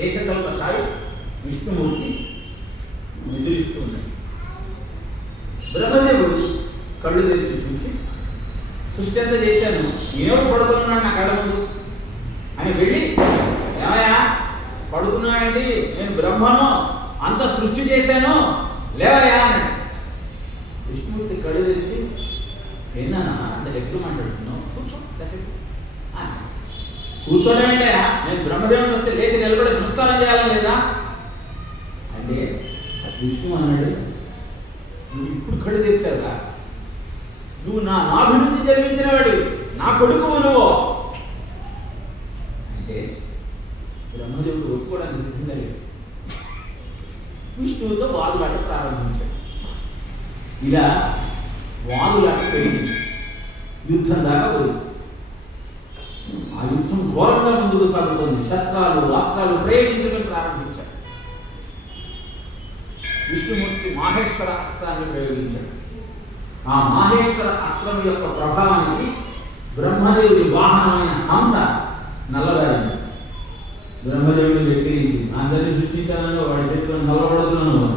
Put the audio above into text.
శేషకల్పశాయి విష్ణుమూర్తి నిద్రిస్తూ ఉన్నాడు బ్రహ్మదేవుడు కళ్ళు తెరిచి చూసి సృష్టి అంతా చేశాను. ఏమో పడుకున్నాడు నా కళ్ళ ముందు? అని వెళ్ళి ఏమయ్యా పడుకున్నాడండి. నేను బ్రహ్మను. అంత సృష్టి చేశాను. లేవయ్యా అని విష్ణుమూర్తి కళ్ళు తెరిచి ఏందన్నా అంత ఎక్కువ మాట్లాడుతున్నావు? కూర్చో కాసేపు నేను బ్రహ్మదేవుని వస్తే లేచి అంటే విష్ణు అన్నాడు నువ్వు ఇప్పుడు కళ్ళు తెరిచావురా. నువ్వు నా నాభి నుంచి వాడు నా కొడుకు నువ్వు. అంటే బ్రహ్మదేవుడు ఒప్పుకోవడానికి సిద్ధంగా విష్ణువుతో వాదులాట ప్రారంభించాడు. ఇలా వాదులాట పెరిగింది. యుద్ధం దాకా పోయింది. ఆ యుద్ధం ఘోరంగా ముందుకు సాగుతుంది. శస్త్రాలు అస్త్రాలు ప్రయోగించడం ప్రారంభించారు. విష్ణుమూర్తి మాహేశ్వర అస్త్రాన్ని ప్రయోగించాడు ఆ మాహేశ్వర అస్త్రం యొక్క ప్రభావానికి బ్రహ్మదేవుడి వాహనమైన హంస నల్లగారింది బ్రహ్మదేవుడిని వ్యక్తించి అందరినీ సృష్టించాలని వాడి చెట్లు నల్లబడుతున్నాను